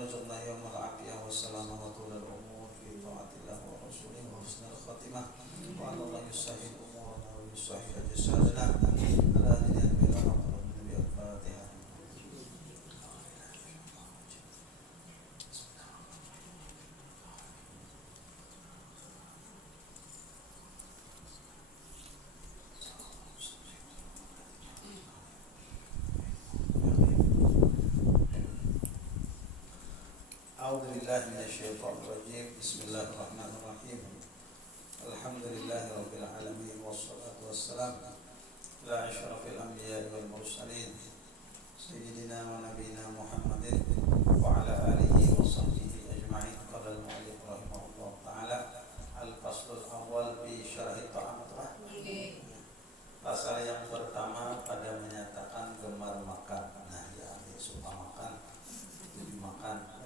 warzuqna yawmal afiyah wassalamah wa tulal umur fi ta'atillah wa rasulih wa husnul khatimah wa Allah yusahil umurana wa yusahil jasadana ala dinin bila haqqa nabi al-fatihah. A'udzubillahi minasyaitonirrajim. Bismillahirrahmanirrahim. Alhamdulillahi rabbil alamin wassalatu wassalam ala asyrafil anbiya'i wal mursalin sayyidina wa nabiyina Muhammadin wa ala alihi wa sahbihi ajma'in. Qala al-mu'allif rahimahullah ta'ala al-faslul awwal fi syarhi ta'am. Pasal yang pertama pada menyatakan gemar makan. Nah, ya, suka makan, tujuh makan.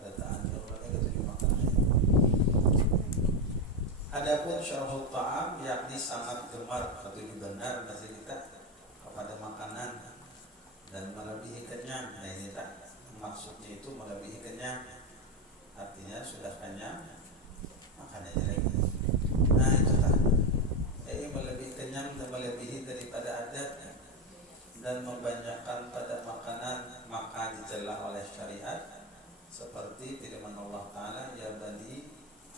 Adapun syarhul ta'am yakni sangat gemar, ketujuh benar bahasa kita kepada makanan dan melebihi kenyang. Nah ini tak maksudnya itu melebihi kenyang, artinya sudah kenyang makan aja lagi. Nah itu tak, melebihi kenyang dan melebihi daripada adat dan membanyakkan pada makanan maka dicela oleh syariat seperti firman Allah Ta'ala, ya bani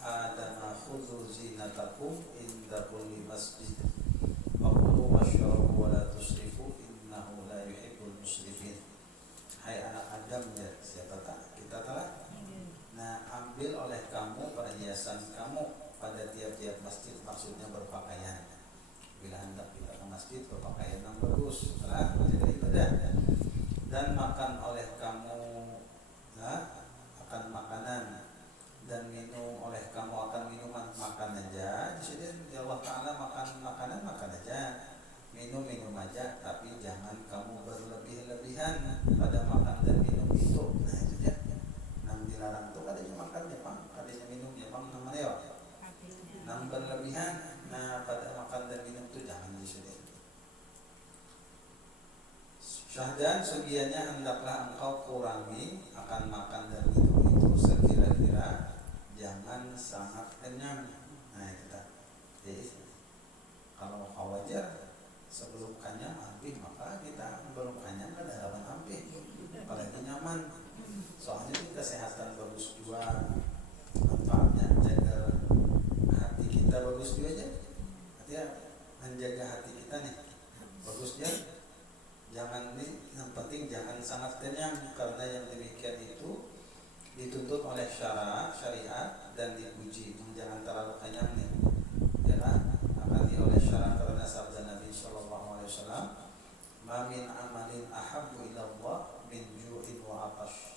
Adam khudhu zinatakum inda kulli masjid wa kulu washrabu wa la tusrifu innahu la yuhibbul musrifin. Hai anak Adam, ya siapa tak kita telah. Nah, ambil oleh kamu perhiasan kamu pada tiap-tiap masjid, maksudnya berpakaian. Bila hendak kita ke masjid berpakaian yang bagus setelah menjaga ibadah, dan makan oleh kamu akan makanan dan minum oleh kamu akan minuman. Makan aja, jadi Allah Ta'ala makan makanan makan aja, minum aja, tapi jangan kamu berlebih-lebihan pada makan dan minum itu. Nah itu dia, nang dilarang tuh kadanya makan ya Bang, kadanya minum ya Bang, namanya ya nang berlebihan. Nah pada makan dan minum itu jangan disini. Syahdan segiannya hendaklah engkau kurangi akan makan dan minum itu sekira-kira jangan sangat kenyang. Nah kita, jadi kalau wajar sebelum kenyang hampir, maka kita belum kenyang kan harapan hampir, apalagi nyaman. Soalnya ini kesehatan bagus juga, manfaatnya jaga hati kita bagus juga aja. Artinya menjaga hati kita nih bagus ya. Jangan nih, yang penting jangan sangat kenyang, karena yang demikian itu dituntut oleh syariat dan dipuji. Jangan terlalu kenyang nih, ya kan? Akan oleh syariat, karena sabda Nabi Shallallahu Alaihi Wasallam, "Ma min amalin ahabbu ila Allah min ju'in wa atash."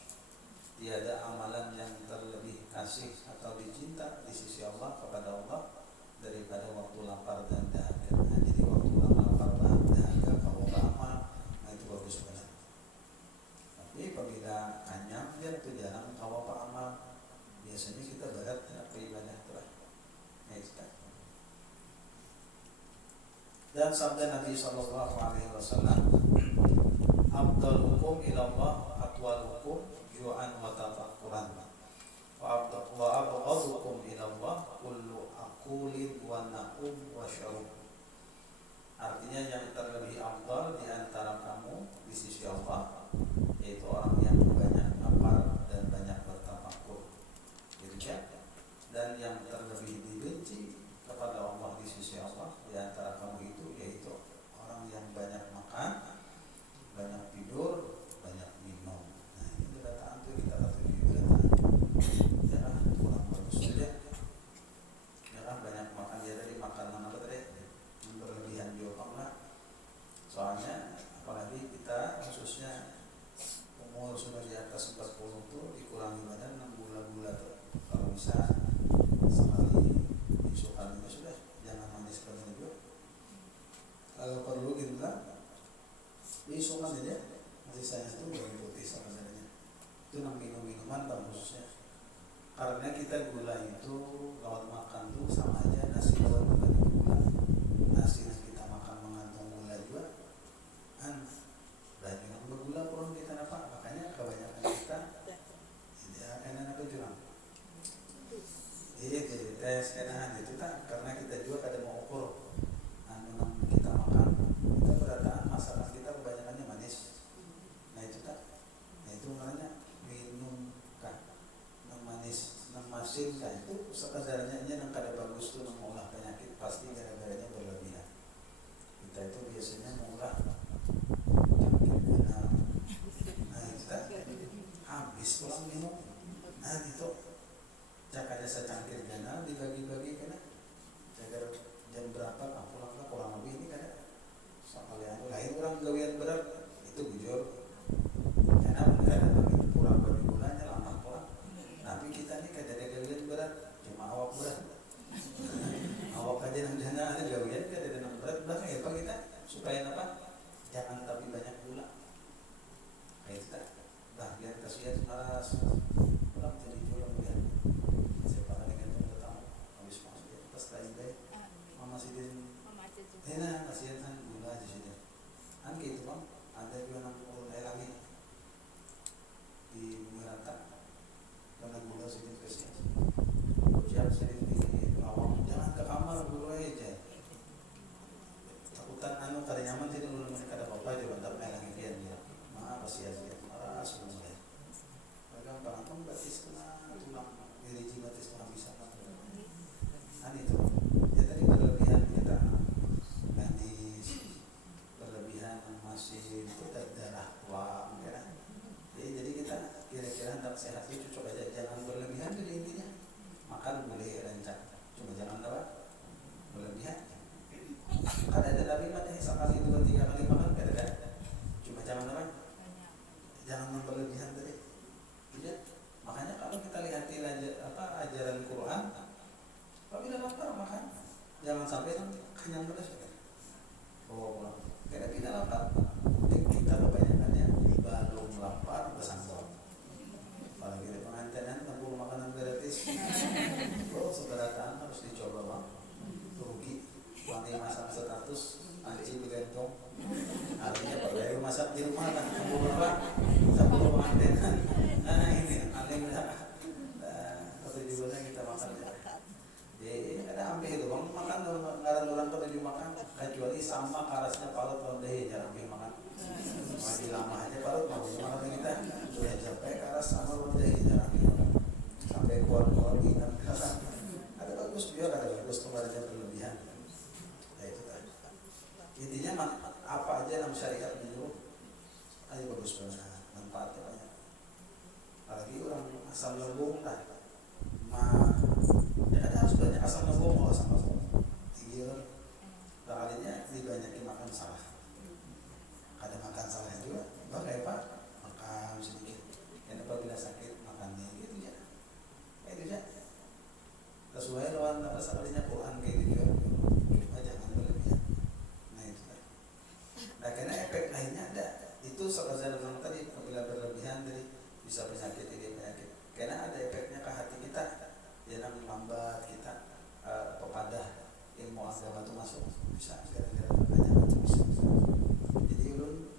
Tiada amalan yang terlebih kasih atau dicinta di sisi Allah kepada Allah daripada waktu lapar dan dahaga. Nah, jadi waktu lapar dan dahaga kalau beramal, nah itu bagus benar. Tapi apabila kenyang dia itu jarang kalau amal. Biasanya kita berat ke ibadah terus. Dan sabda Nabi Sallallahu Alaihi Wasallam, "Afdalukum ilallah atwalukum ju'an wa tafakkuran, wa abghadukum ilallah kullu aqulin wa na'um wa syarub." Artinya yang terlebih afdal di antara kamu di sisi Allah yaitu orang yang banyak lapar dan banyak bertafakkur. Dan yang terlebih dibenci kepada Allah di sisi Allah di antara kamu itu yaitu orang yang banyak makan, banyak tidur, banyak minum. Nah ini berataan itu kita katakan berataan. Ya kurang bagus saja. Ya banyak makan, dia tadi makan mana tadi? Berlebihan juga lah. Soalnya apalagi kita khususnya umur sudah di atas 40 tuh dikurangi badan 6 gula-gula tuh. Kalau bisa sekali isukan itu sudah, jangan manis banget juga. Kalau perlu kita isukan aja, masih saya tuh bawang putih sama saja. Itu minum-minuman khususnya. Karena kita gula itu lewat makan tuh sama aja nasi lewat banyak gula. Nasi yang kita makan mengandung gula juga kan banyak yang bergula pun kita apa, makanya kebanyakan kita ya sekadarnya aja yang kada bagus tuh mengolah penyakit pasti gara-garanya berlebihan. Kita itu biasanya mengolah cangkir genal, nah kita habis pulang minum, nah itu cak ada secangkir genal dibagi-bagi kena jaga jam berapa pulang ke kurang lebih ini kada sama lain orang gawian berat itu bujur karena kadang kurang bagi gulanya lama pulang, tapi kita nih kada ada gawian berat cuma awak berat awak aja nang jana ada gawian kada ada nang berat bah ya apa kita supaya apa jangan tapi banyak gula kayak kita bah biar kasihan malas pulang jadi jualan biar siapa lagi kan tuh tamu habis masuk ya pas lain deh mama sidin enak kasihan kan gula di sini kan gitu bang ada juga nang turun air lagi di bumi rata karena gula sidin kasihan siap sidin di lawang jangan ke kamar gula aja takutan anu kada nyaman sidin dulu mereka ada apa juga tapi air lagi dia maaf kasihan sih marah semuanya mereka parang batis kena tulang diri batis kena bisa kan itu ya tadi berlebihan kita manis berlebihan masih itu darah tua mungkin jadi kita kira-kira hendak sehat itu cocok aja jangan berlebihan jadi intinya makan boleh rancang cuma jangan apa berlebihan kan ada Nabi mah sekali 2-3 kali makan kada cuma jangan apa jangan berlebihan tadi tidak makanya kalau kita lihat ajaran Quran apabila lapar makan jangan sampai kenyang terus pulang karena tidak lapar kita kebanyakannya belum lapar bersangkut apalagi di pengantinan nunggu makanan gratis seberatan harus dicoba bang rugi wangi masak 100 anci digantong artinya pakai masak di rumah kan nunggu berapa sampai pengantinan nah ini aneh atau juga kita makan jadi ada hampir itu bang makan orang pada dimakan kecuali sama karasnya parut kalau deh jarang makan masih lama aja parut mau makan kita sudah capek karas sama deh jarang sampai keluar hitam ada bagus juga ada bagus kemarinnya berlebihan nah itu tadi intinya apa aja dalam syariat menyuruh ayo bagus banget manfaatnya banyak apalagi orang asam lambung lah ya ada harus banyak asam lambung mau asam lambung tinggi kalinya dibanyakin makan salah ada makan salah juga bagaimana pak makan sedikit yang apabila sakit makannya gitu ya itu ya sesuai lawan apa salahnya Quran kayak gitu cuma jangan berlebihan nah itu nah karena efek lainnya ada itu sekadar yang tadi apabila berlebihan tadi bisa penyakit ini penyakit karena ada efeknya ke hati kita yang lambat kita kepada ilmu agama itu masuk bisa gara-gara pertanyaan itu bisa jadi ulun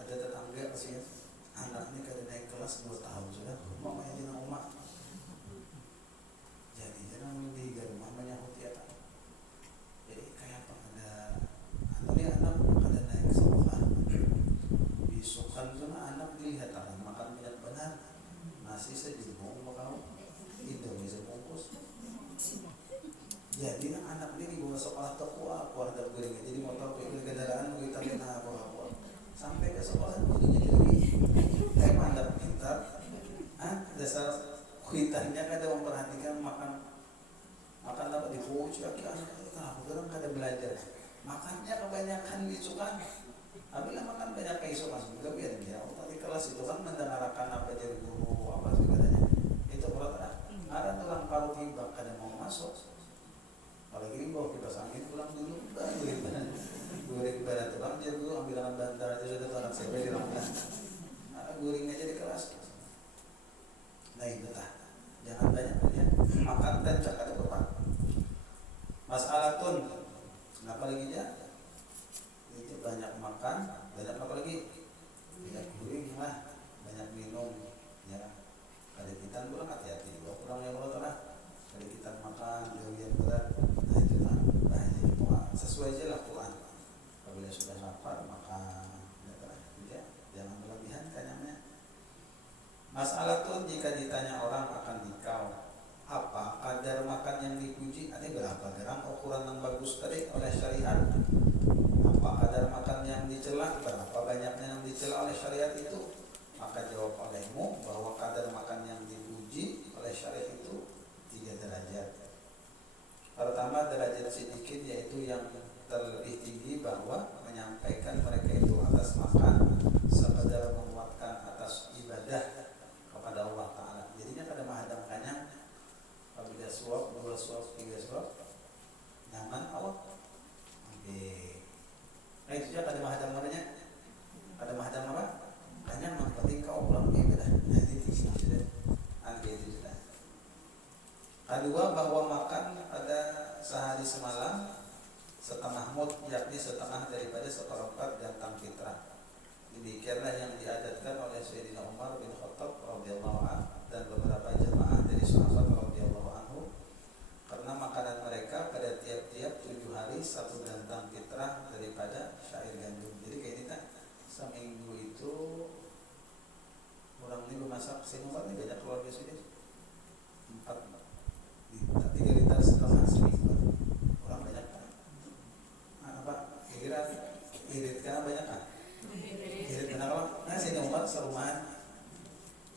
ada tetangga kasihan anaknya kada naik kelas 2 tahun sudah mau main di rumah jadi jangan di rumah banyak hutiatan jadi kayak apa ada anak kada naik sekolah bisukan tuh anak dilihat makan banyak benar nasi sejubung bakal Indomie sebungkus jadi anak ini dibawa sekolah terkuat keluarga gue jadi motor pilih kendaraan kita kena apa sampai ke sekolah jadi kayak mandap pintar dasar kuitannya kada memperhatikan makan apa di pucuk anak kenapa orang kada belajar makannya kebanyakan disukan apabila makan banyak keisukan juga biar dia tadi kelas itu kan mendengarkan apa jadi guru apa segalanya itu berat ada orang paruh tiba kada mau masuk apalagi bawa kipas angin pulang dulu guring barat bang dia dulu ambil bantal aja sudah anak saya di rumah guring aja di kelas nah itu jangan banyak makan dan cakap ada masalah tun kenapa lagi ya itu banyak makan banyak apa lagi banyak guring lah banyak minum ya kada kita pulang hati-hati pulang yang mulut lah kada kita makan yang berat nah itu lah sesuai aja lah Quran apabila sudah lapar makan ya, jangan berlebihan kayaknya masalah tuh jika ditanya orang akan nikah apa kadar makan yang dipuji, ini berapa gram ukuran yang bagus tadi oleh syariat, apa kadar makan yang dicela, berapa banyaknya yang dicela oleh syariat itu. Maka jawab olehmu bahwa kadar makan yang dipuji oleh syariat itu 3 derajat. Pertama, derajat sedikit, yaitu yang terlebih tinggi, bahwa menyampaikan mereka itu atas makan sekedar menguatkan atas ibadah kepada Allah Ta'ala. Jadinya kada menghadamkannya apabila suap, 2 suap, 3 suap nyaman Allah. Oke. Nah itu juga kada menghadam namanya. Kada menghadam apa? Hanya penting kau pulang ibadah. Nah itu sudah. Itu sudah. Kedua, bahwa makan pada sehari semalam setengah mud, yakni setengah daripada 1/4 gantang fitrah. Demikianlah yang diadatkan oleh Sayyidina Umar bin Khattab radhiyallahu anhu dan beberapa jamaah dari sahabat radhiyallahu anhu, karena makanan mereka pada tiap-tiap 7 hari 1 gantang fitrah daripada syair gandum. Jadi kayak ini kan seminggu itu orang ini memasak Umar ini banyak keluarga sini 3 liter setengah seminggu. Orang banyak kan? Apa? Irit kan banyak kan? Irit kenapa? Nah sini Umar serumahan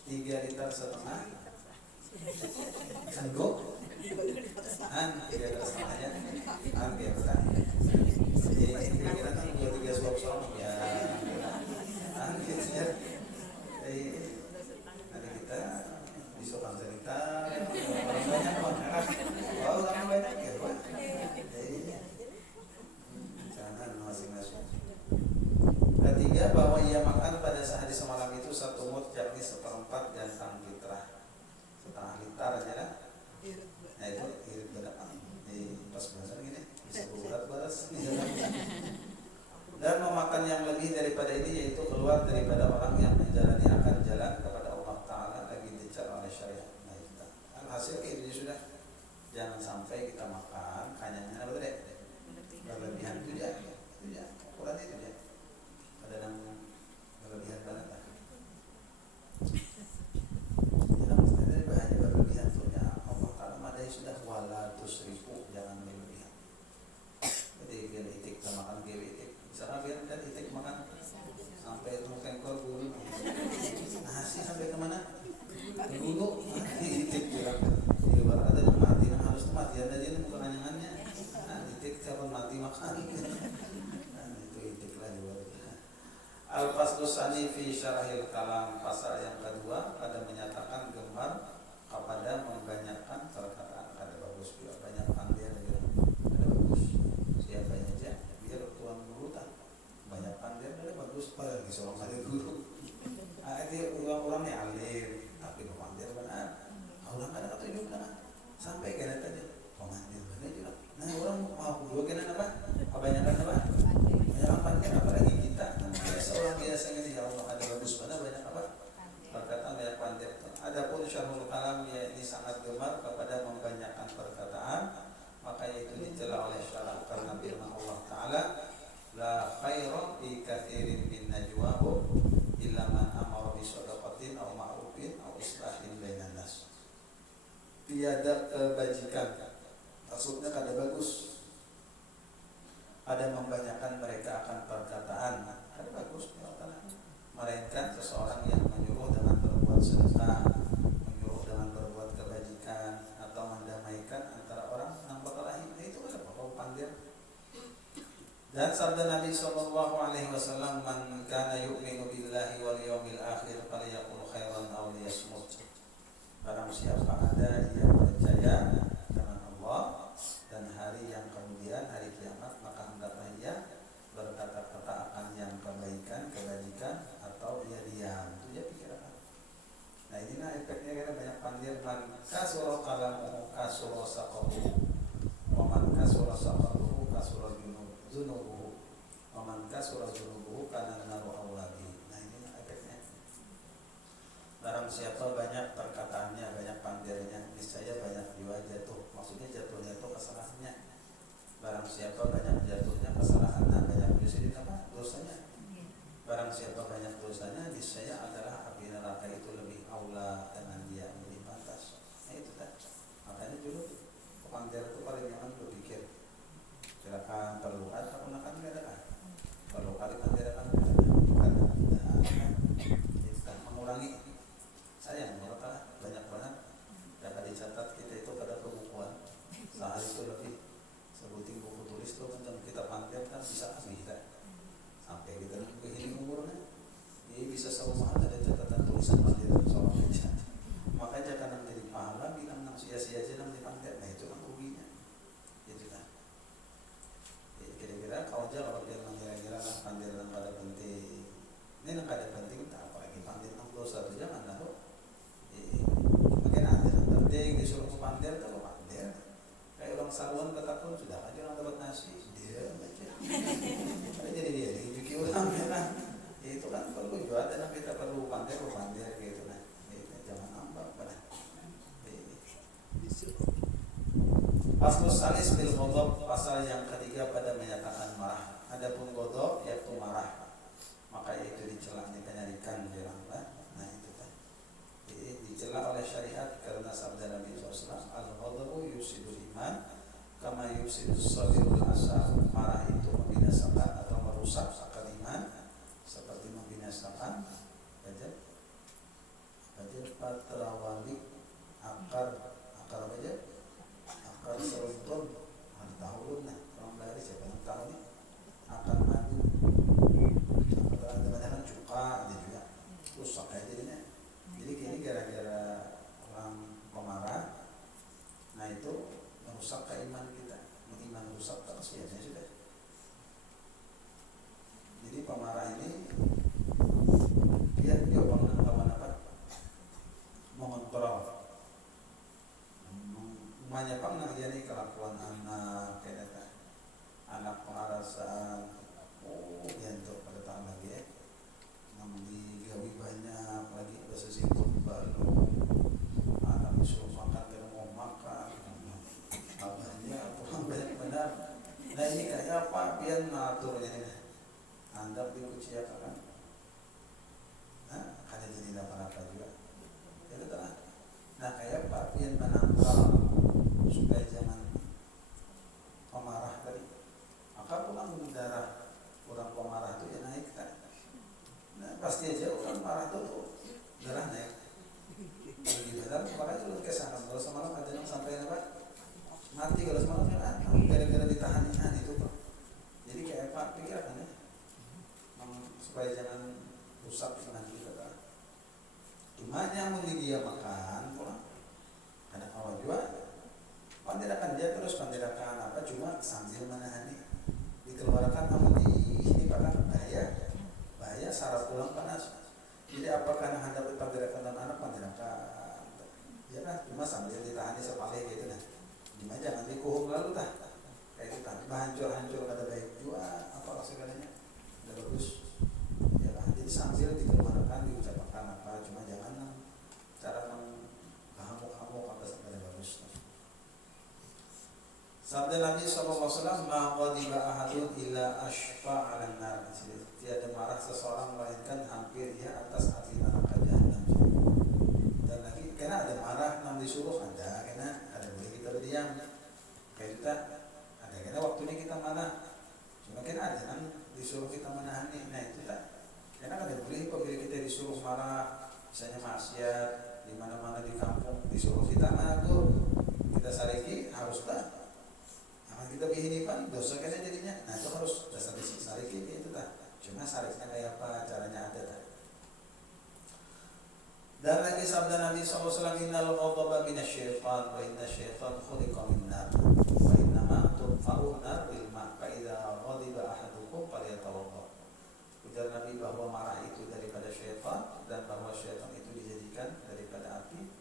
3 liter setengah sanggup? 3 liter setengahnya biasa. Jadi kira-kira kan 2-3 suap ya. Gitu ya. Nanti kita disopan cerita orang banyak orang banyak ya Pak. Jangan masing-masing. Ketiga, bahwa ia makan pada sehari semalam itu 1 mud, yakni 1/4 gantang fitrah, setengah liter aja lah. Nah itu irit berapa? Di pas bahasa gini bisa berat dan memakan yang lebih daripada ini, yaitu keluar daripada orang yang menjalani akan jalan kepada Allah Ta'ala lagi dicara oleh syariat. Nah itu hasil kayak ini sudah. Jangan sampai kita makan kanyanya apa tadi? Berlebihan itu dia. Ukuran itu dia. Ada yang berlebihan banget lah. Jadi bahannya berlebihan tuh ya. Allah Ta'ala madai sudah wala tusrifu, jangan berlebihan. Jadi biar itik kita makan dia itik. Misalkan biar dan itik makan sampai itu kengkor guru. Nah sih sampai kemana? Dulu itik bilang. Jadi baru ada yang mati, yang harus mati ada dia bukan anyangannya. Nah itik kapan mati makan. Nah itu itik lagi baru. Al-Faslu Tsani fi Syarahil Kalam, pasal yang kedua pada menyatakan gemar kepada membanyakkan perkataan. Kada bagus juga banyak pandir gitu. Kada bagus. Siapa aja biar tuan guru tak banyak pandir kada bagus, apalagi seorang ada guru. Dia orang-orang yang alim tapi pemandir benar. Orang kada kata juga sampai kena tadi pemandir benar juga. Nah orang mau dua kena apa? Kebanyakan apa? Banyak pandir apalagi kita. Seorang biasa ini ya Allah ada bagus mana banyak apa? Perkataan banyak pandir. Adapun Syarhul Kalam, ya ini sangat gemar kepada membanyakkan perkataan, maka itu dicela oleh syarah karena firman Allah Ta'ala, la khaira fi katsirin min najwahum illa man amara bi shadaqatin aw ma'rufin aw islahin bainan nas. Tiada kebajikan, maksudnya kada bagus ada membanyakkan mereka akan perkataan, kada bagus melainkan seseorang yang menyuruh dengan berbuat sedekah, menyuruh dengan berbuat kebajikan, atau mendamaikan antara orang yang berkelahi. Itu ada apa pandir. Dan sabda Nabi SAW, man kana yu'minu billahi wal yawmil akhir falyaqul khairan aw liyasmut. Barang siapa ada yang percaya dengan Allah dan hari yang kemudian, hari kiamat, maka hendaklah ia berkata-kata akan yang kebaikan, kebajikan, atau ia diam. Itu dia pikiran. Nah inilah efeknya karena banyak pandir. Man kasura kalamuhu kasura saqabuhu, wa man kasura saqabuhu kasura junubuhu, wa man kasura junubuhu kana naru awlabi. Nah inilah efeknya. Barang siapa banyak perkataannya, banyak pandirnya, niscaya banyak jiwa jatuh. Maksudnya jatuhnya itu kesalahannya. Barang siapa banyak jatuhnya kesalahannya, banyak dosanya. Barang siapa banyak dosanya, niscaya adalah api neraka itu lebih aula dengan dia, lebih pantas. Nah itu kan. makanya dulu pandir itu paling nyaman berpikir silakan perlu ada gunakan nggak ada kalau kali pandir kan kita mengurangi sayang mereka banyak banget dapat dicatat kita itu pada kebukuan sehari itu lebih sebutin buku tulis itu kan kita pandir kan bisa asli kita sampai kita begini umurnya ini bisa sama ada catatan tulisan pandir soal meja makanya jangan jadi pahala bilang nang sia-sia aja nang dipandir nah itu kan ruginya jadi kan kira-kira kau aja kalau dia kira-kira nang pandir nang pada penting ini nang ada penting tak apalagi pandir nang dosa itu jangan lah makin ada nang penting disuruh ke pandir kalau pandir kayak orang saruan kata pun sudah aja orang dapat nasi dia baca jadi dia dijuki ulang ya kan itu kan perlu juga ada kita perlu pandir gitu nah jangan nambah pada Pasal salis bil ghadab pasal yang ketiga pada menyatakan marah adapun ghadab yaitu marah maka itu dicela dipenyarikan bilanglah nah itu kan jadi dicela oleh syariat karena sabda Nabi SAW al-ghadabu yusidul iman kama yusidus sabirul asal marah itu membinasakan atau merusak akal iman seperti membinasakan baca patrawali akar baca akar seruntun tahun orang dari siapa yang tahu nih akan maju ada banyak cuka ada juga rusak aja jadinya jadi kini gara-gara orang pemarah nah itu merusak keimanan kita iman rusak terus biasanya sudah jadi pemarah ini dia bangun apa mengontrol menyapang nah jadi kelakuan anak kayak data anak pengarasan yang untuk pada tahun lagi ya namun digawi banyak lagi bahasa situ baru anak disuruh makan tidak mau makan abahnya pulang banyak benar nah ini kayak apa biar ngaturnya ini anda dikuciakan ada jadi apa-apa juga itu kan nah kayak apa biar menangkal supaya jangan pemarah tadi maka pulang darah orang pemarah itu ya naik kan nah pasti aja orang marah itu darah naik lebih benar makanya lu kesana kalau semalam ada yang sampai apa mati kalau semalam kan gara-gara ditahan itu kok jadi kayak apa pikirkan ya supaya jangan rusak iman kita kan cuma yang dia makan pulang ada awal juga pandirakan dia terus pandirakan apa cuma sambil menahani dikeluarkan namun ini pada bahaya saraf pulang panas jadi apakah yang hadapi pandirakan dan anak pandirakan ya kan cuma sambil ditahani sepale gitu nah cuma jangan dikuhung lalu tah kayak itu kan hancur kata baik juga apa segalanya udah bagus ya kan jadi sambil dikeluarkan diucapkan apa cuma jangan cara menghamuk-hamuk apa segala bagus. Sabda Nabi SAW, "Ma qadiba ahadun illa ashfa 'alan nar." Tiada marah seseorang melainkan hampir dia atas api neraka jahanam. Dan lagi karena ada marah yang disuruh ada, karena ada boleh kita berdiam. Kayak kita ada karena waktunya kita marah. Cuma kan ada kan disuruh kita menahan nih. Nah itu tak. Karena ada boleh apabila kita disuruh marah, misalnya maksiat di mana-mana di kampung disuruh kita menegur, kita sariki haruslah kita bihinipan dosa kena jadinya nah itu harus dasar sariki itu tak cuma sariknya kayak apa caranya ada tak dan lagi sabda Nabi SAW innal ghadaba minasyaitan wa inna syaitan khuliqa min nar wa innama tudfa'u nar bil ma' fa idza ghadiba ahadukum falyatawadda ujar Nabi bahwa marah itu daripada syaitan dan bahwa syaitan itu dijadikan daripada api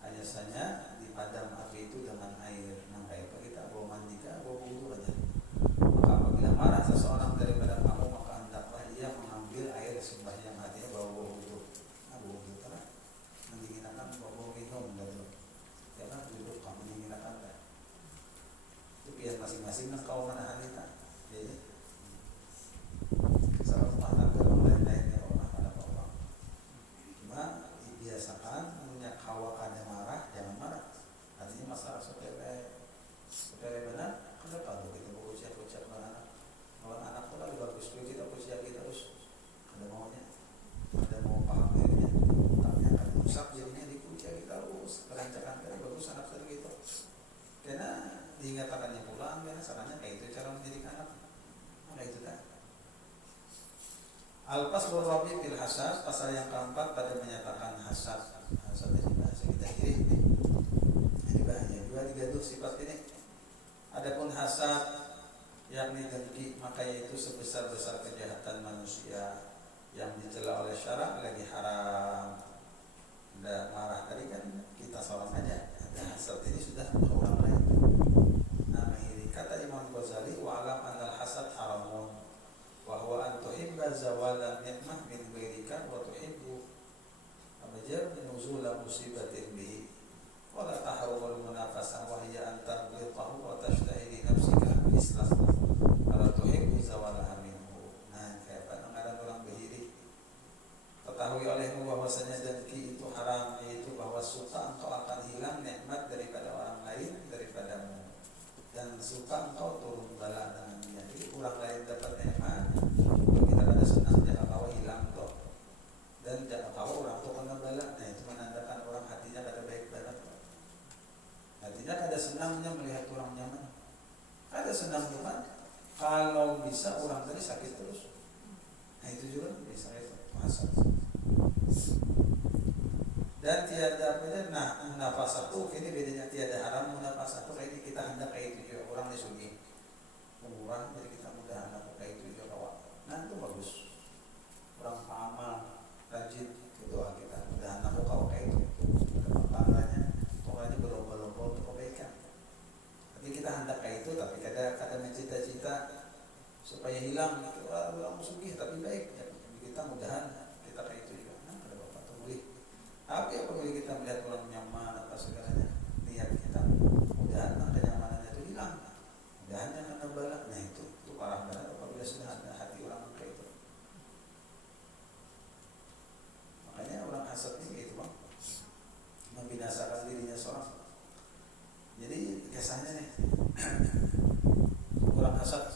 hanya saja dipadam api itu dengan air nah kayak apa kita bawa mandi bawa wudu aja maka apabila marah seseorang daripada kamu maka hendaklah ia mengambil air sembahyang hatinya bawa wudu nah bawa wudu karena mendinginkan bawa minum gitu ya kan duduk kamu mendinginkan kan itu biar masing-masing kan kau menahan Al-Faslur Rabi' fil hasad, pasal yang keempat pada menyatakan hasad. Hasad ini bahasa kita iri. Ini bahaya juga digaduh sifat ini. Adapun hasad yakni dengki, maka yaitu sebesar-besar kejahatan manusia yang dicela oleh syara lagi haram. Udah marah tadi kan kita seorang aja. Ada hasad ini sudah ke orang lain. Nah, ini kata Imam Ghazali, wa alam anal hasad haramun wa huwa an tuhibba zawalan nikmah min ghairika wa tuhibbu amajar nuzula musibatin bihi wa la tahawwal munafasah wa hiya an tarbiqahu wa tashtahi li nafsika al-islam wa tuhibbu zawalaha minhu. Nah, kayak apa ada orang behiri. Ketahui olehmu bahwasanya dengki itu haram, yaitu bahwa suka engkau akan hilang nikmat daripada orang lain daripadamu, dan suka engkau turun bala dengan dia. Jadi orang lain dapat nikmat, kita kada senang jangan kawa hilang toh, dan jangan kawa orang tuh kena bala. Nah, itu menandakan orang hatinya kada baik banget. Hatinya kada senangnya melihat orang nyaman, kada senang nyaman. Kalau bisa orang tadi sakit terus. Nah, itu juga bisa itu hasad. Dan tiada beda. Nah, munafasah tuh ini bedanya tiada haram. Munafasah tuh kayak kita hendak kayak itu juga orang disugi pengurangan, jadi kita mudah hendak kayak itu juga kawan. Nah, itu bagus. Orang amal rajin itu kita mudah hendak kau kayak itu. Pokoknya berlomba-lomba untuk kebaikan. Tapi kita hendak kayak itu, tapi kada mencita-cita supaya hilang gitu. Orang sugih tapi baik. Jadi kita mudahan kita kayak itu juga. Nah, ada bapak tuh boleh. Tapi apabila kita melihat orang nyaman apa segalanya, niat kita mudahan kenyamanan itu hilang, mudahan jangan nambah. Nah, itu parah banget apabila sudah ada hati orang kayak itu. Makanya orang hasad ini gitu bang, membinasakan dirinya seorang. Jadi kisahnya nih, orang hasad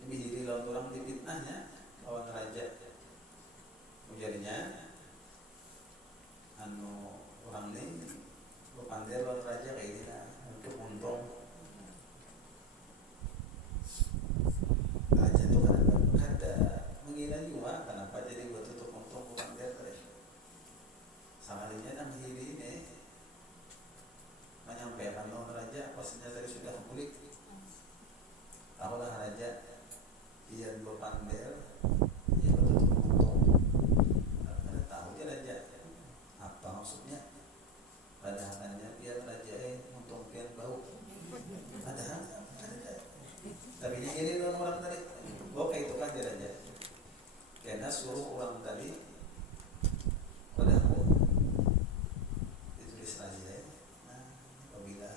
dibihiri lawan orang, dipitnahnya lawan raja. Ujarnya orang ini berpandai lawan raja kayak gini untuk untung. Raja itu kada mengira juga kenapa jadi buat tutup untung berpandai terus. Samarinya dan diri ini menyampaikan lawan raja, pastinya tadi sudah kulik. Tahulah raja dia berpandai, dia bertutup untung. Karena tahu dia raja. Apa maksudnya? Padahalnya biar raja untung pian bau. Padahal ada. Tapi ini orang tadi. Oke, itu kan dia raja. Karena suruh orang tadi pada aku ditulis raja. Nah, apabila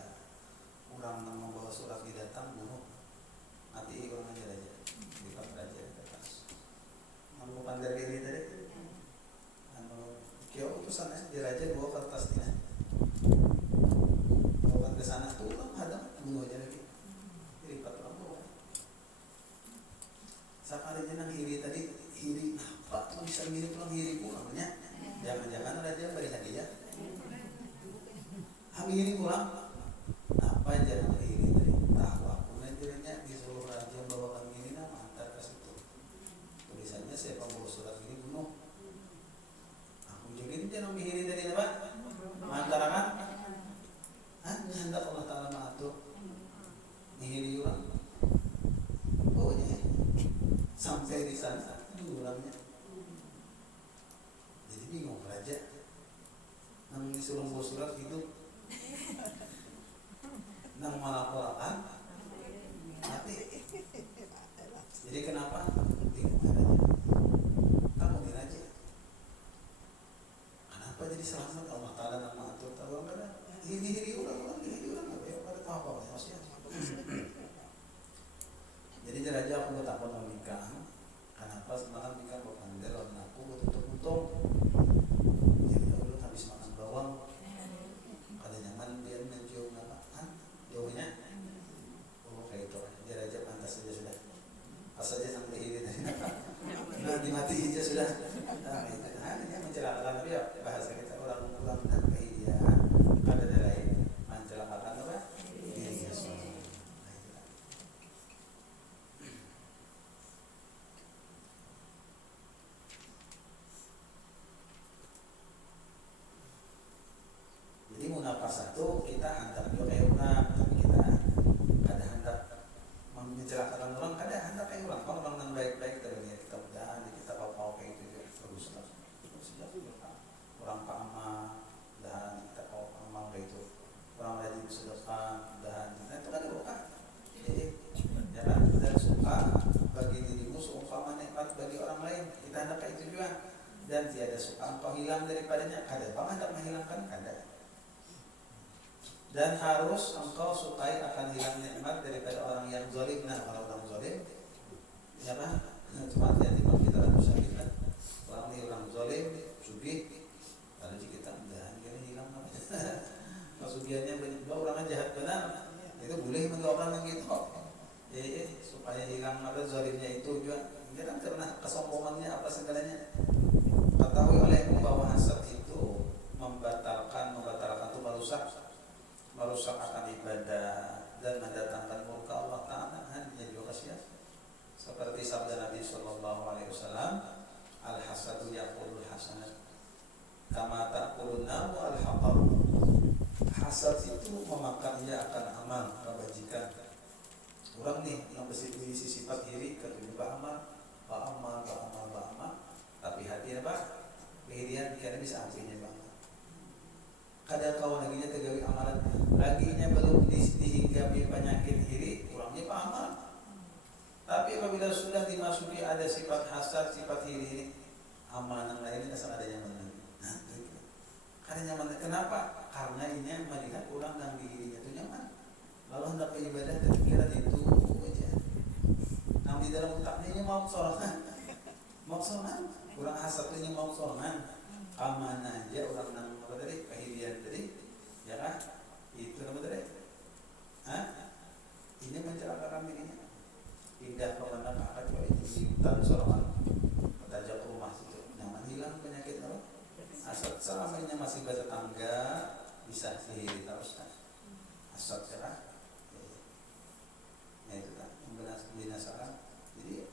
orang membawa surat didatang bunuh, mati orang aja raja. Lipat raja ke atas. Mau pandai diri tadi. Kau utusannya di raja bawa kertas ini, bawa ke sana tuh orang hadang bunuh aja lagi, lipat orang bawa. Sekalinya nang hiri tadi hiri apa tuh bisa mirip orang hiri kurangnya, jangan-jangan raja beri hadiah, hiri kurang, apa jangan hiri tadi tahu aku nantinya disuruh raja bawakan ini nama antar ke situ, tulisannya saya pembawa surat ini bunuh. Jadi dia menghiri dari apa? Mantarakan? Hendak Allah Ta'ala ma'atuh menghiri orang. Oh ini sampai di sana ulangnya. Jadi bingung raja. Nang disuruh bawa surat hidup. Nang melaporkan mati. Jadi kenapa? Bingung raja. Kamu di raja. Apa jadi selamat Allah Ta'ala nama atur tahu kan hiri orang apa ya pada tahu apa maksudnya. Jadi raja aku takut mau nikah. Kenapa semalam nikah berpandai lawan aku betul-betul. Jadi dulu habis makan bawang. Kada nyaman dia mencium apa kan jauhnya. Oh kayak itu. Dia raja pantas saja sudah. Pas saja sampai hiri dari nah dimati aja sudah. Nah itu hanya mencelakakan tapi ya bahasa kita orang-orang dan kehidupan ada lain mencelakakan apa dirinya sendiri. bagi orang lain, kita hendak itu juga. Dan tiada suka engkau hilang daripadanya. Kada bang hendak menghilangkan, kada. Dan harus engkau sukai akan hilang nikmat daripada orang yang zalim. Nah, kalau orang zalim, ya kan? Cuma hati-hati kalau kita bisa kita. Orang ini orang zalim, sugih, kalau kita mudahan kira hilang apa? Kesugihannya banyak, orangnya jahat benar. Itu boleh bagi orang yang gitu. Supaya hilang apa zalimnya itu juga. Dia kan karena kesombongannya apa segalanya. Ketahui olehmu bahwa hasad itu membatalkan itu merusak akan ibadah dan mendatangkan murka Allah Ta'ala. Hanya juga kasihan. Seperti sabda Nabi Sallallahu Alaihi Wasallam, al hasadu yaqulul hasanat kama ta'kulun naru al haqar. Hasad itu memakan ia akan amal kebajikan. Orang nih yang berisi sifat iri ketujuh ba'amal, tapi hatinya bah keirian karena bisa ampinya bang. Kadang kawan laginya tegawi amalan, laginya belum dihinggapi penyakit iri, kurangnya amal. Tapi apabila sudah dimasuki ada sifat hasad, sifat iri ini, amalan lainnya asal ada nyaman. Nah, gitu. Karena nyaman. Kenapa? Karena ini melihat orang yang dirinya itu nyaman. Lalu hendak beribadah dan pikiran itu aja. Nah, di dalam otaknya mau sholat. Kurang hasad itu mau sholat. Aman aja orang nang apa tadi kehidian tadi, ya kan? Itu nama tadi. Ini mencelakakan dirinya. Pindah ke mana akad kalau itu di hutan Soroman, tajam rumah situ, nyaman hilang penyakit apa? Hasad selamanya masih bertetangga bisa sihir terus kan? Hasad cerah. Nah itu kan membinasakan. Jadi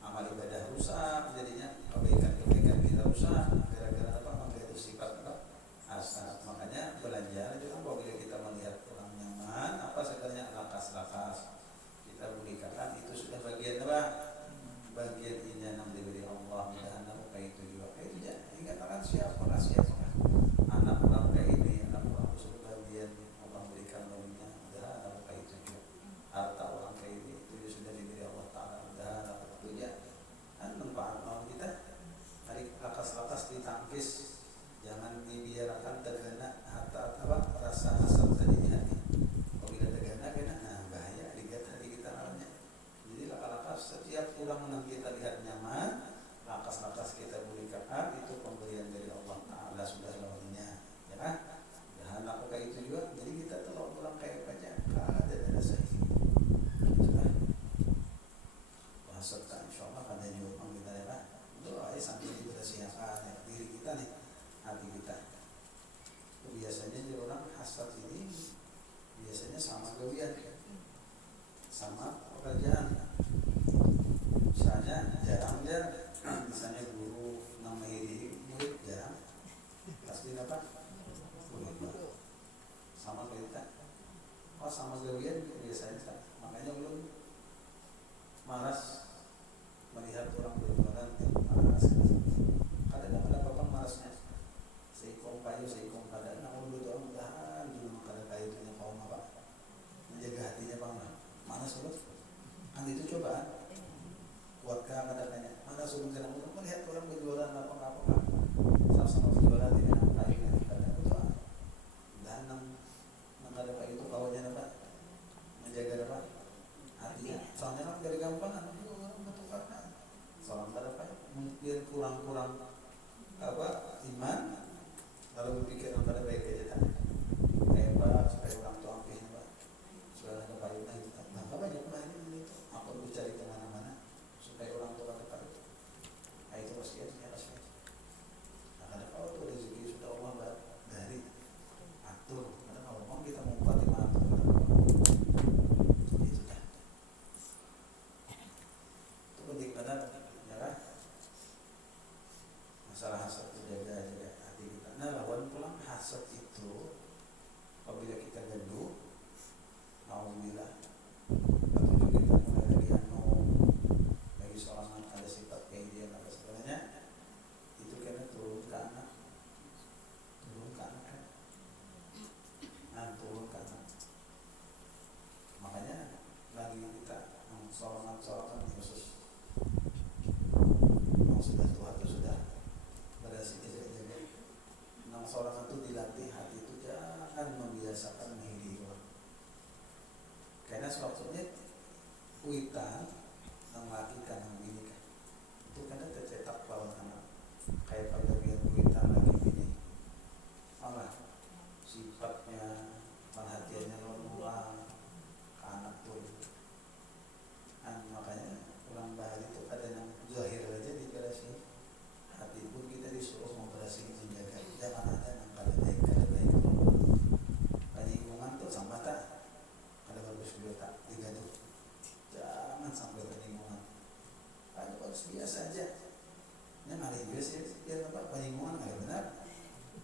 amal ibadah rusak, jadinya kebaikan kita rusak gara-gara apa? Maka itu sifat apa? Hasad. Makanya belajar juga apabila kita melihat orang nyaman, apa sebenarnya lakas kita berikan itu sudah bagian apa? Bagian ini yang diberi Allah. Mudah-mudahan apa itu juga. Itu ya. Dikatakan siapa anak orang kayak ini, anak orang itu bagian Allah berikan baginya. Mudah-mudahan apa itu juga. Harta orang kayak ini itu sudah diberi Allah Ta'ala. Mudah-mudahan apa itu ya. Kan manfaat mau kita. Tarik lakas ditangkis. Jangan dibiarkan tergena harta apa rasa hasad tadi di hati. Kalau tergena bahaya lihat hati kita namanya. Jadi lakas setiap kurang yang kita lihat nyaman, lakas kita berikan itu pemberian dari Allah Ta'ala sudah lawannya, ya kan? Dan apakah itu juga? Jadi kita telah pulang kayak banyak ada sahih. Itulah bahasa kita insyaallah pada nyuruh kita ya kan. Doa sampai dibersihankan diri kita nih, hati kita. Biasanya orang hasad ini biasanya sama gawian, sama pekerjaan. Misalnya jarang misalnya guru nama murid jarang, pasti dapat murid sama kita. Oh sama gawian biasanya, makanya belum malas melihat orang berjualan malas. Kadang ada bapak malasnya. Seikong pada namun berdoa mudahan dulu kada kayu itu kaum apa menjaga hatinya bang. Mana suruh? Kan itu cobaan. Buatkah kadang-kadang mana suruh jangan melihat orang berjualan apa sama-sama berjualan dengan apa yang kadang berdoa. Dan nang kada kayu itu kawannya apa? Menjaga apa? Hatinya. Soalnya kan dari gampangan orang bertukar. Soalnya kada apa? Mungkin kurang apa iman. Lalu berpikir pada baik aja tak kayak apa supaya orang tua ambil apa sudah ada payungnya gitu. Nah banyak ini itu aku bercari kemana-mana supaya orang tua dapat. Nah itu pasti ya. Nah kadang kalau itu rezeki sudah Allah dari atur. Kadang kalau mau kita mau buat atur itu dah. Itu penting benar ya kan. Masalah hasad itu jaga hati kita. Nah lawan pulang hasad itu Nya ngalih juga sih, dia apa penyinggungan nggak benar,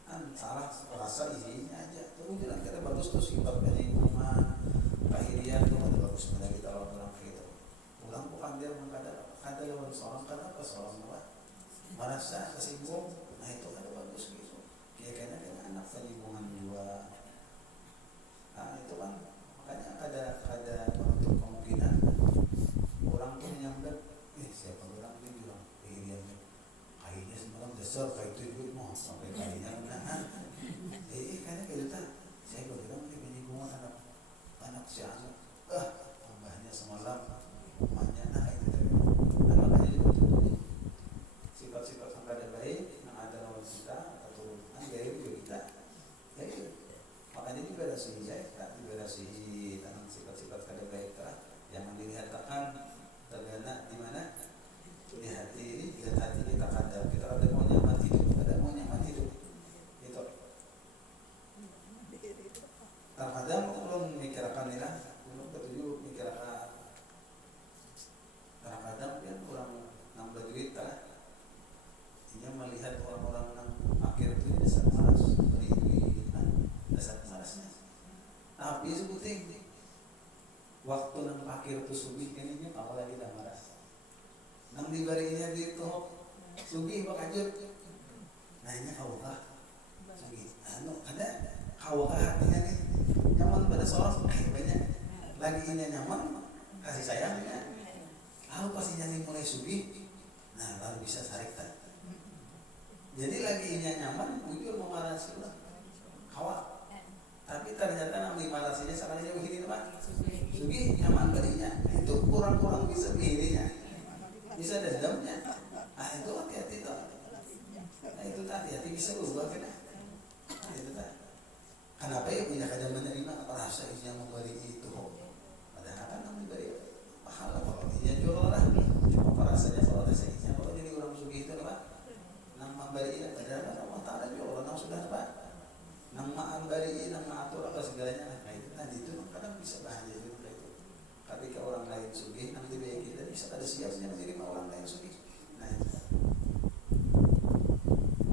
kan salah rasa isinya aja. Terus bilang kita bagus tuh sifat penyinggungan, kahirian tuh ada bagus benar kita orang gitu. Ulang bukan dia ada lawan seorang kenapa seorang tua merasa tersinggung, nah itu ada bagus gitu. Kayaknya kan anak penyinggungan juga. Nah itu kan makanya ada menutup kemungkinan orang pun nyampe, siapa orang ini bilang kahirian. Kayaknya semalam dasar kayak itu ibu mau sampai kayaknya menahan kayaknya kayak itu saya bilang ini penyinggungan anak si anu tambahnya semalam mamanya nah itu tadi nah makanya itu sifat-sifat yang kada baik yang ada lawan kita atau turunan gaya juga kita ya itu makanya diberasihi saya diberasihi tentang sifat-sifat kada baik yang dilihatkan tergana di mana di hati ini, dan hati kita kadang kita ada mau nyaman hidup gitu. Terkadang belum memikirkan ini lah, belum ketujuh memikirkan. Terkadang dia kurang nambah duit lah. Dia melihat orang-orang yang akhir itu dasar malas, beri duit, dasar malasnya. Tapi sebuting waktu yang akhir itu subih kayaknya apalagi dah malas. Nang dibarinya gitu sugih bakajur nanya kawah sugih ada kawah hatinya nih nyaman pada seorang banyak lagi ini nyaman kasih sayangnya lalu pasti jadi mulai sugih nah lalu bisa sarik jadi lagi ini nyaman bujur memarah sebelah kawah tapi ternyata nang dimarasinya salahnya begini teman sugih nyaman barinya itu kurang-kurang bisa begininya bisa dendamnya, itu hati-hati tuh, itu hati-hati bisa berubah kan? Itu tak. Kenapa ya punya kadang menerima apa rasa yang memberi itu? Padahal kan yang memberi pahala kalau dia jual lah, apa rasanya kalau ada seisnya kalau jadi orang sugi itu apa? Nang memberi ini padahal kan Allah Taala jual orang sudah apa? Nang memberi, nang mengatur apa segalanya, nah itu tadi itu kadang bisa bahaya juga itu. Ketika orang lain sugih, nanti baik kita bisa ada siapnya menerima orang lain sugih. Nah itu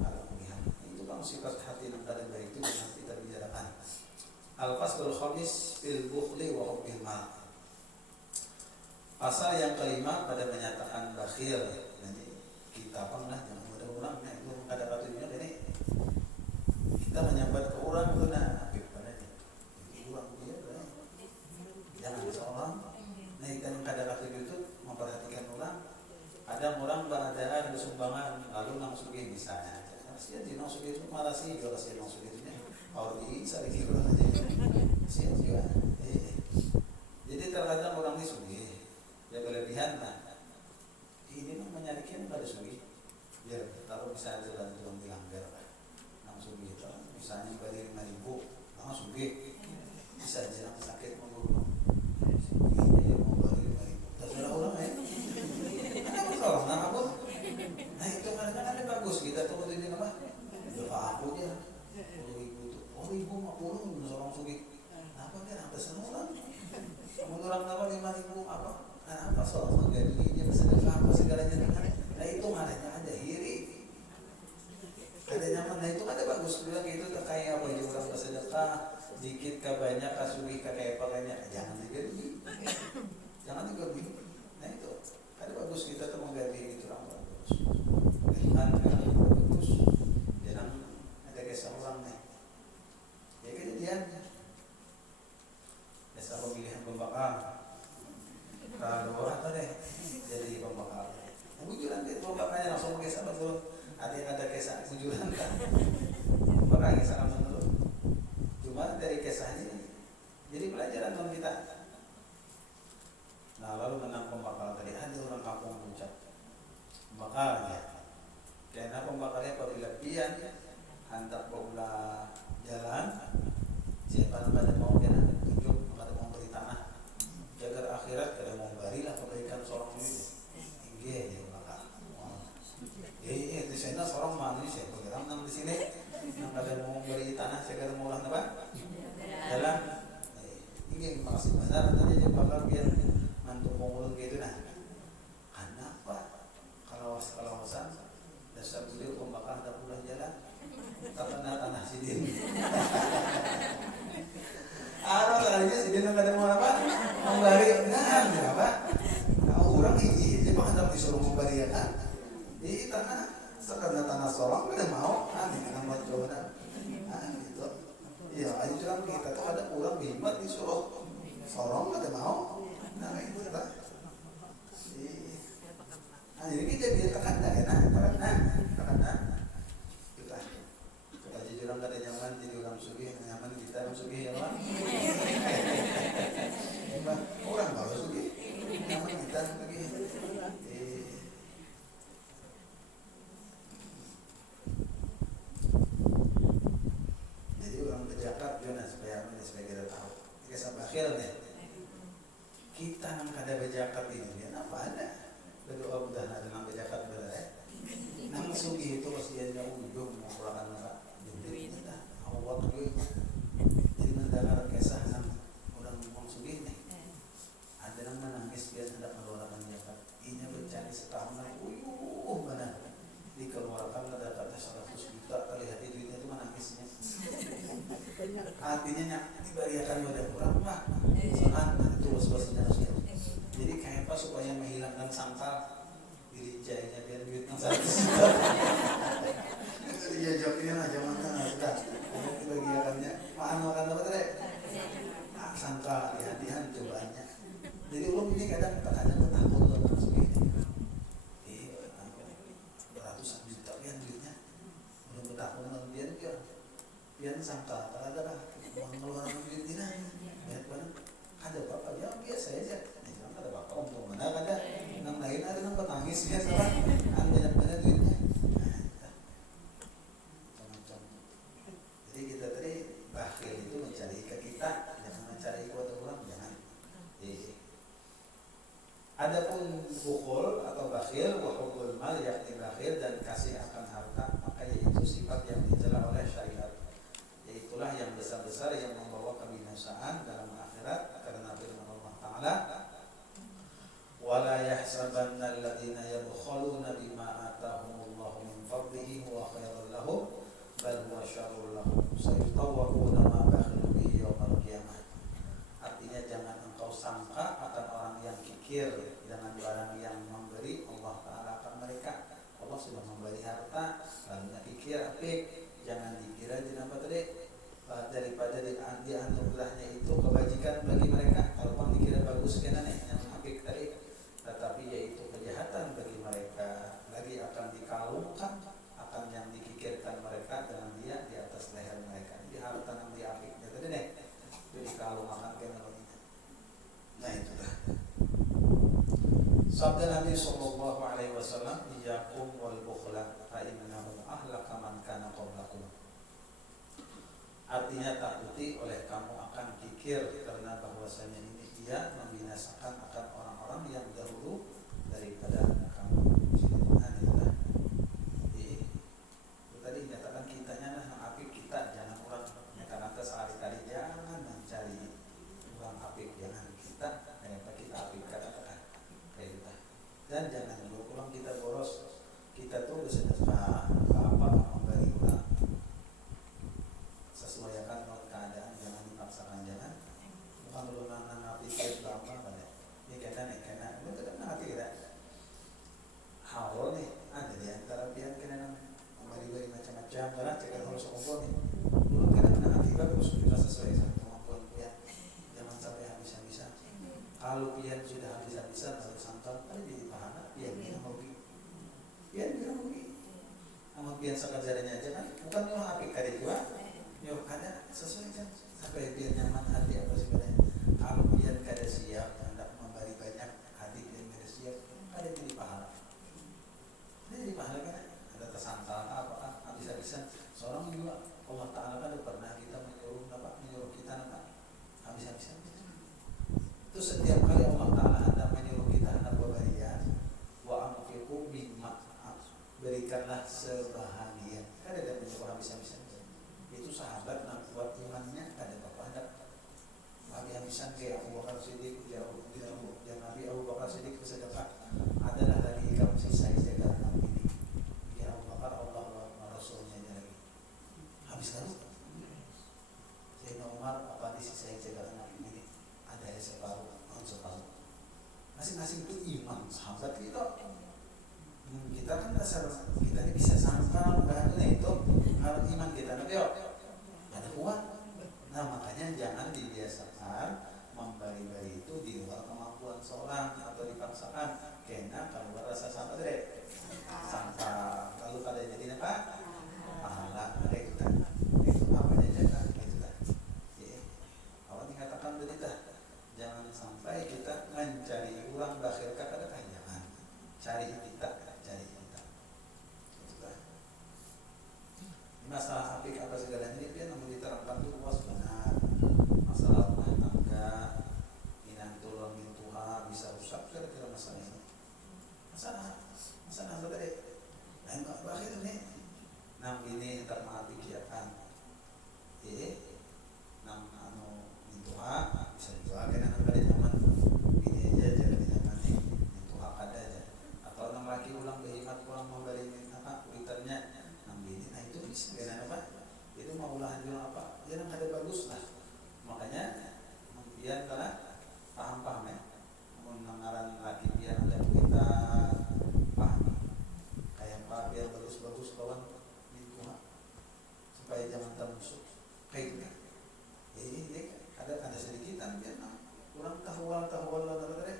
kalau melihat itu kan sifat hati yang kada baik itu yang kita bicarakan. Al-faslul khamis fil bukhli wa hubbil mal. Pasal yang kelima pada menyatakan bakhil. Jadi kita pernah jangan ada orangnya itu kada patutnya ini kita menyambat ke orang itu nah pada orang dia jangan seorang ikan kadang-kadang itu memperhatikan orang ada orang beradaan bersumbangan lalu nang sugih misalnya sia di nang sugih itu malah sih kalau sia nang sugih itu orang di sari orang aja sia juga jadi terkadang orang ini sugih dia berlebihan ini nang menyarikan pada sugih biar kalau bisa aja bantuan dilanggar nang sugih itu misalnya beri 5.000 nang sugih bisa aja nang sakit membunuh terserah orang orang apa? Nah itu kadang-kadang ada bagus kita tuh ini apa? Ya aku dia, 10.000 tuh, 50 seorang sugih, apa dia apa semua? Menurut apa 5.000 apa? Nah apa soal menggajinya bersedekah apa segalanya nah itu adanya ada hiri, ada nyaman, nah itu ada bagus bilang itu terkait apa yang orang bersedekah dikit ke banyak kasugih ke kayak pakainya jangan digaji. Jangan digaji. Nah itu ada bagus kita tuh menggaji itu orang bagus. Dengan bagus. Jangan ada kisah orang nih. Ya kejadian. Kisah pemilihan pembakar. Kalau apa deh jadi pembakar. Nah, bujuran dia pembakarnya langsung kisah betul. Ada kisah bujuran kan. Pembakar kisah menurut. Cuma dari kisah ini jadi pelajaran untuk kita. Nah lalu menang pembakar tadi ada orang kampung puncak pembakarnya karena pembakarnya apabila pian hantar bola jalan siapa namanya mau dia tunjuk ada mau beri tanah jaga akhirat ada mau barilah kebaikan seorang ini tinggi ya pembakar di sana seorang manusia bergerak nang di sini nang ada mau beri tanah jaga mau lah apa jalan ini makasih benar tadi dia bakal biar mantu pengulung gitu nah kenapa kalau kawasan di tanah sekarang tanah sorong kada mau aneh kana buat coba gitu. Iya, aja curang kita tuh ada orang bimbang disuruh sorong kada mau. Nah itu lah. Jadi kita dia tekan dah karena kita jujur orang kada nyaman jadi orang sugih nyaman kita orang sugih ya Pak. Orang baru sugih nyaman kita lagi. Jadi orang berjakat Jonas supaya kita tahu. Kita sabakhil nih. Kita nang kada berjakat ini apa ada? Berdoa mudah dengan berjakat benar. Nang sugih itu kasihannya ujung mengurangkan apa? Jadi kita awal gue jadi mendengar kisah nang orang sugih nih. Ada yang menangis dia hendak mengeluarkan zakat. Inya mencari setahun mana dikeluarkan zakat 100 juta kali hati duitnya itu menangisnya. Artinya diberikan pada orang mah saat itu was-wasnya sih. Jadi kayak apa supaya menghilangkan sangkal diri jahenya biar duitnya 100 juta. Dia jawabnya aja mana sudah. Dibagiannya makan apa tadi? Sangkal hati-hatian cobaannya. Jadi ulum ini kadang takut orang segini. Ratusan juta kan duitnya. Ulum takut orang pian sangka ada mengeluarkan duit ini. Lihat mana? Ada apa ya biasa aja. Jangan ada apa untung mana ada. Yang lain ada yang menangis ya salah. Banyak duitnya. Macam-macam. Jadi kita tadi bakhil itu mencari ke kita, jangan mencari kepada orang, jangan. Adapun bukhul atau bakhil wa hubbul mal yakni bakhil dan kasih akan harta, maka yaitu sifat yang dicela oleh syariat. Yaitulah yang besar-besar yang membawa kebinasaan dalam akhirat karena firman Allah Ta'ala wala yahsabanna alladziina yabkhuluna bima atahumullahu min fadlihi huwa khairul lahum bal huwa syarrul lahum sayutawwaquna ma bakhilu bihi yaumil qiyamah. Artinya jangan engkau sangka akan orang yang kikir dengan barang yang memberi Allah Ta'ala akan mereka. Allah sudah memberi harta lalu kikir apik, jangan dikira jenapa tadi daripada dianugerahnya itu kebajikan bagi mereka. Kalaupun dikira bagus kena nih yang apik tadi, tetapi yaitu kejahatan bagi mereka. Lagi akan dikalungkan akan yang dikikirkan mereka dengan dia di atas leher mereka. Jadi harta yang diapiknya tadi nih itu dikalungkan kena baginya. Nah itulah sabda Nabi sallallahu alaihi wasallam, iyyakum wal bukhla fa innahu ahlaka man kana qablakum. Artinya takuti oleh kamu akan kikir karena bahwasanya ini ia membinasakan akan orang-orang yang dahulu daripada kamu. Itulah. Itu tadi nyatakan kitanya nah apik kita, jangan orang nyatakan sehari kali jangan mencari orang apik, jangan kita ternyata kita apik katakan kayak gitu. Dan jangan pulang kita boros, kita tuh bersedekah apa memberi orang sesuaikan keadaan, jangan dipaksakan, jangan bukan belum nanti kita apa pada ini kena itu kan nanti kita haul nih ada di antara pihak kena memberi macam-macam karena cekal harus kumpul nih belum kena nanti bagus kita sesuai sama kemampuan pihak, jangan sampai habis-habisan. Kalau pihak sudah habis-habisan lalu sangkal ada jadi pahala pihak bilang rugi, namun pihak sekedarnya aja kan bukan yang apik kali juga. Yo ada sesuai kan sampai biar nyaman hati apa sebenarnya. Kalau biar kada siap hendak memberi banyak hati biar kada siap ada jadi pahala. Ada jadi pahala kan? Ada tersangka apa habis-habisan. Seorang juga Allah Ta'ala kan pernah kita menyuruh kita habis-habisan. Itu setiap kali Allah Ta'ala hendak menyuruh kita hendak berbarian wa anfiqu mimma berikanlah sebahagian. Kada ada menyuruh habis-habisan. Itu sahabat nak buat imannya ada apa ada habis-habisan kayak Abu Bakar Siddiq jauh yang Nabi Abu Bakar Siddiq bersedekah adalah lagi kamu sisa jaga anak ini ya Abu Bakar Allah Rasulnya lagi habis Sayyidina Umar apa disisa jaga anak ini ada yang separuh masing-masing itu iman sahabat kita kan dasar kita ini bisa sangkal bahannya itu ngaruh iman kita nabi ada kuat. Nah makanya jangan dibiasakan memberi-beri itu di luar kemampuan seorang atau dipaksakan. Karena kalau berasa sama deh sangka lalu kalau jadi apa pahala ada itu kan itu namanya jaga itu kan. Awal dikatakan tadi jangan sampai kita mencari uang bakhil kepada jangan cari kita itu kan. Masalah apik apa segala ini dia namun diterapkan itu luas benar. Masalah rumah tangga inan tulung mintuha bisa rusak kira-kira masalah ini masalah tadi lain bakhil nih nang ini termati kiakan nang mintuha bisa juga kena pada zaman ini aja jadi zaman ini mintuha kada aja atau nang laki ulang berhemat pulang memberi apa kuitannya nang ini nah itu bisa kena apa itu mau ulah jual apa dia nang ada bagus lah makanya biar karena paham ya menangaran laki biar ada kita paham kayak apa biar bagus-bagus lawan mintuha supaya jangan termusuk kayak gitu kan. Ada sedikitan biar kurang tahual apa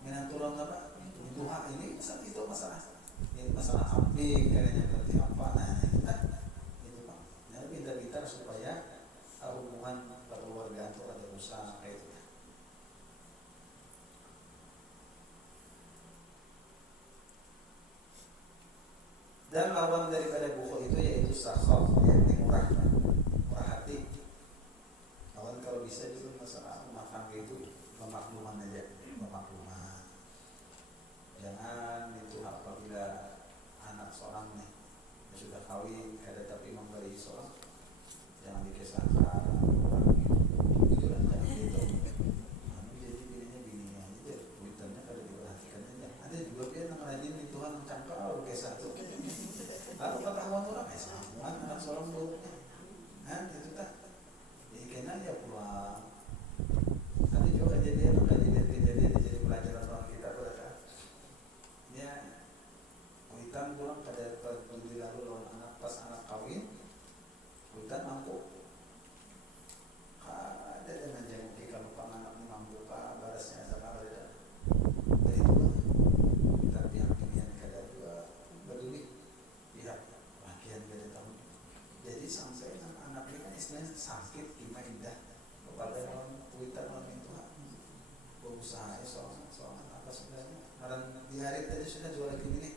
menantulang apa mintuha ini itu masalah api kayaknya berarti apa nah kita itu pak jadi pintar-pintar supaya hubungan keluarga itu ada usaha kayak itu. Dan lawan daripada buku itu yaitu sakhaf yakni murah hati. Lawan kalau bisa itu masalah rumah tangga itu pemakluman aja pemakluman. Jangan itu apabila anak seorang nih sudah kawin ada tapi memberi seorang jangan dikisahkan itu kan jangan gitu. Jadi dirinya bininya itu kuitannya kalau diperhatikan aja. Ada juga dia yang rajin itu Tuhan cangkal kisah tuh. Lalu ketahuan orang sambungan anak seorang buruknya nah itu tak kena ya pulang. Ada juga kejadian jadi pelajaran orang kita berkata ya kuitan pulang pada pergi lalu lawan anak pas anak kawin kuitan mampu ada dengan jenguk kalau anak ini mampu pak barasnya sama ada dari dua tapi yang pilihan kada juga peduli pihak bagian dari tahun jadi sampai anak ini kan istilahnya sakit gimana indah kepada orang kuitan orang itu berusaha soal apa sebenarnya karena di hari tadi sudah jual lagi ini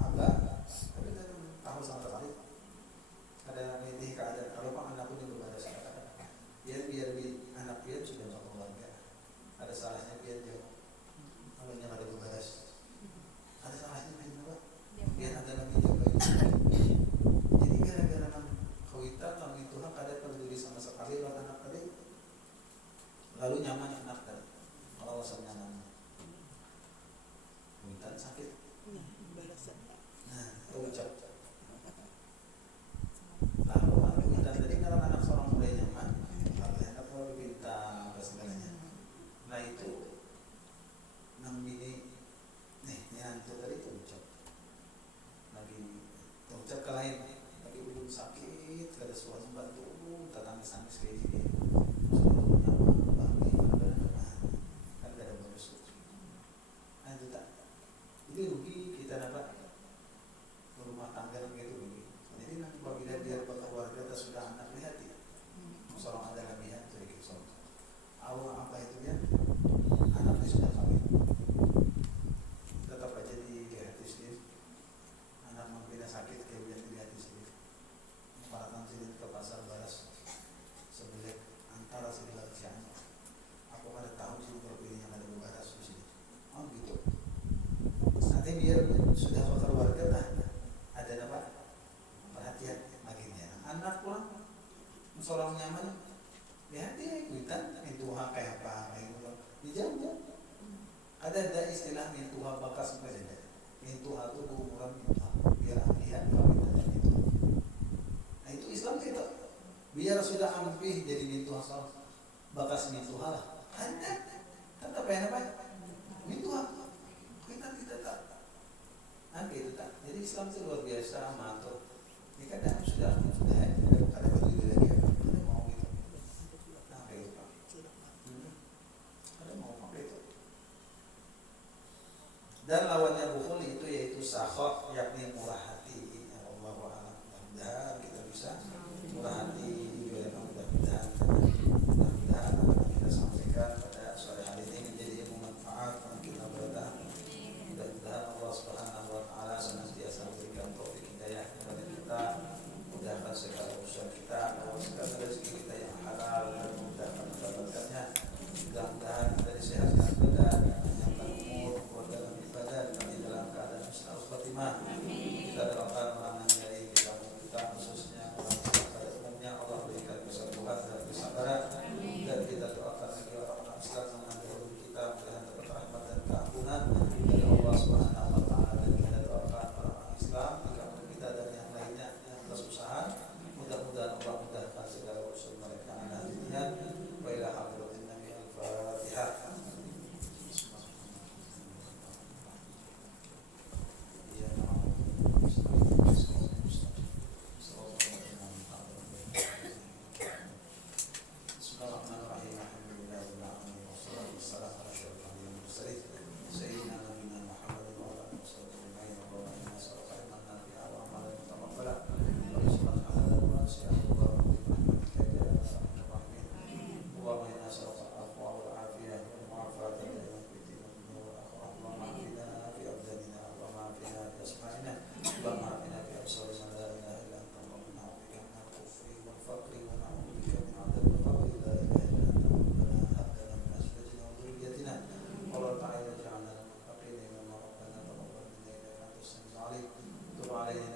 abah tapi kan tahu sama sekali ada medih keadaan kalau pak anak pun belum ada salah biar anak dia sudah satu keluarga ada salahnya biar dia kalau yang ada bebaras ada salahnya biar ada lagi juga jadi gara-gara kawitan lalu itu ada peduli sama sekali lawan anak tadi lalu nyaman anak tadi kalau alasan nyaman kawitan sakit nah ucap lalu kawitan tadi kalau anak seorang mulai nyaman kalau anak mau bintang apa segalanya nah itu nang bini nih nyantu tadi itu ucap lagi ucap ke lain lagi ulun sakit kada suatu bantu tatang sangis kayak gini sudah nyaman bangke kan kada bagus nah itu tak jadi rugi kita dapat rumah tangga gitu rugi jadi nanti apabila dia berkeluarga kita sudah anak lihat ya seorang ada lebihan sedikit soal awal apa itu ya anaknya sudah kawin tetap aja dilihat sendiri anak membina sakit kemudian dilihat sendiri para sendiri ke pasar baras sebelah antara sebelah siang aku pada tahu sih berbeda yang ada baras di sini gitu nanti biar sudah keluarga nah ada apa perhatian baginya anak pulang seorang nyaman lihat dia kuitan mintuha kayak apa kayak gitu dijamu ada istilah mintuha bakas apa saja mintuha itu umuran mintuha biar lihat kalau kita mintuha nah itu Islam kita biar sudah ampih jadi mintuha soal bakas mintuha lah ada tetap apa mintuha kita tak Islam itu luar biasa, matur. Ini kadang sudah ada baju lagi, ada mau gitu. Nah, itu Pak. Ada mau pakai itu. Dan lawannya bukhul itu yaitu sakhah, yakni murah hati. Ya Allah wa'ala. Mudah-mudahan kita bisa murah hati juga ya, mudah-mudahan apa yang kita sampaikan pada sore hari ini menjadi ilmu manfaat bagi kita berada. Mudah-mudahan Allah Subhanahu wa taala senantiasa memberikan taufik hidayah kepada kita, mudahkan segala usaha kita, segala rezeki kita yang halal dan mudahkan mendapatkannya. Mudah-mudahan kita disehatkan badan, panjangkan umur, kuat dalam ibadah, kami dalam keadaan husnul khotimah. Kita doakan orang yang dari kita khususnya orang pada umumnya Allah berikan kesembuhan dan kesabaran. Dan kita doakan lagi orang-orang Islam yang mendahului kita mudah dapat rahmat dan keampunan dari Allah Subhanahu wa taala. Dan kita doakan orang-orang Islam di kampung kita dan yang lainnya yang berusaha, mudah-mudahan Allah mudahkan segala urusan mereka. Amin. Wa ila hadratin Nabi al-Fatihah. Alaihi